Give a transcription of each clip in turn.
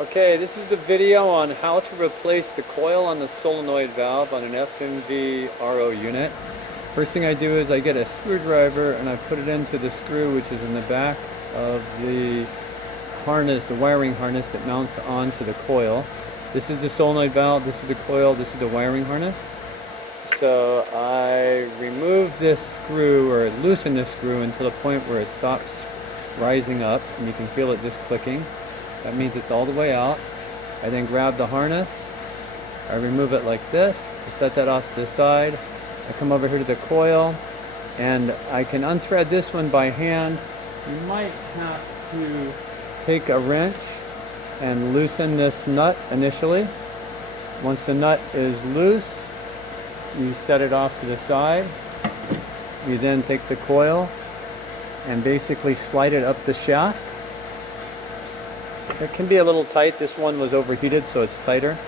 Okay, this is the video on how to replace the coil on the solenoid valve on an FMV RO unit. First thing I do is I get a screwdriver and I put it into the screw which is in the back of the harness, the wiring harness that mounts onto the coil. This is the solenoid valve, this is the coil, this is the wiring harness. So I remove this screw, or loosen this screw until the point where it stops rising up and you can feel it just clicking. That means it's all the way out. I then grab the harness, I remove it like this, I set that off to the side, I come over here to the coil, and I can unthread this one by hand. You might have to take a wrench and loosen this nut initially. Once the nut is loose, you set it off to the side. You then take the coil and basically slide it up the shaft. It can be a little tight. This one was overheated, so it's tighter.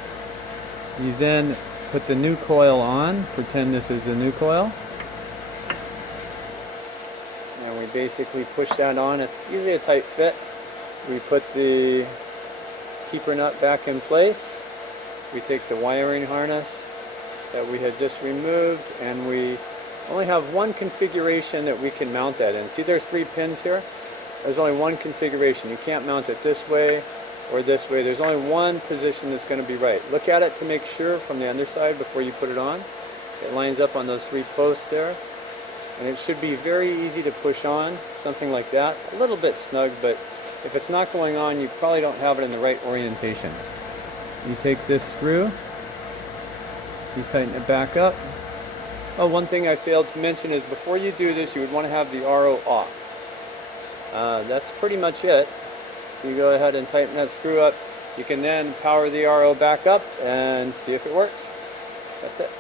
You then put the new coil on. Pretend this is the new coil. And we basically push that on. It's usually a tight fit. We put the keeper nut back in place. We take the wiring harness that we had just removed, and we only have one configuration that we can mount that in. See, there's 3 pins here. There's only one configuration. You can't mount it this way or this way. There's only one position that's going to be right. Look at it to make sure from the underside before you put it on. It lines up on those 3 posts there. And it should be very easy to push on, something like that. A little bit snug, but if it's not going on, you probably don't have it in the right orientation. You take this screw, you tighten it back up. Oh, one thing I failed to mention is before you do this, you would want to have the RO off. That's pretty much it. You go ahead and tighten that screw up. You can then power the RO back up and see if it works. That's it.